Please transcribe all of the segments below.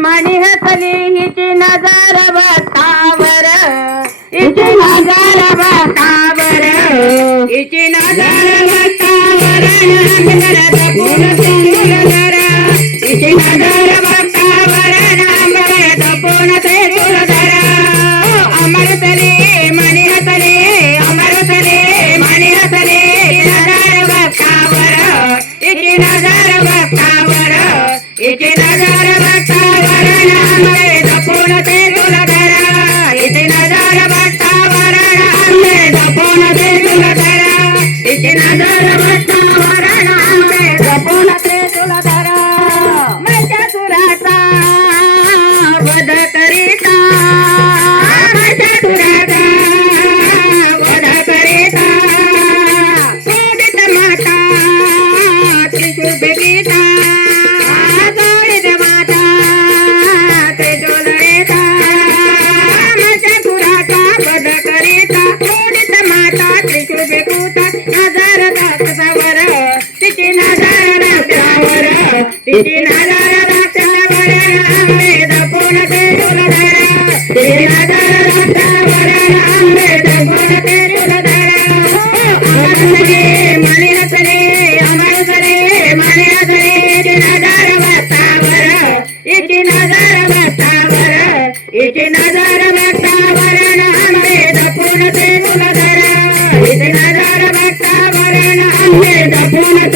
म्हणी हसली हिची नजर बतावर हिची नजर बतावर हिची नजर बसावर. नांगरत फुल सुंदर हिची नजर बसावर. नांगरत फुल ते सुंदर अमर तले म्हणी हसले अमर तले म्हणी हसले नजर बसावर. हिची नजर नजर ಇದಾರ ಭಕ್ತ ಬರಣ ಅಂಬೇದ ಪೂರ್ಣ ಸೇವ ಇದಾರ ಭಕ್ತ ಬರಣ ಅಂಬೇದ ಪೂರ್ಣ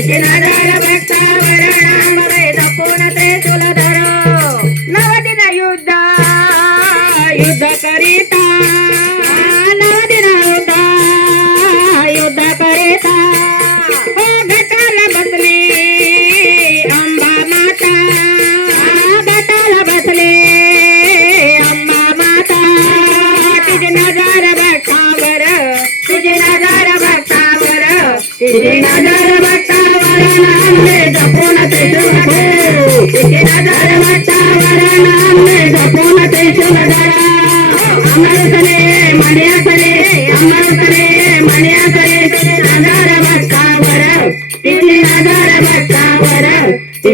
विष्णुराधार भक्तावर नामवे ते युद्ध युद्ध बसले माता बसले माता तुझे नजार भक्तावर तुझे नजार भक्तावर तुझे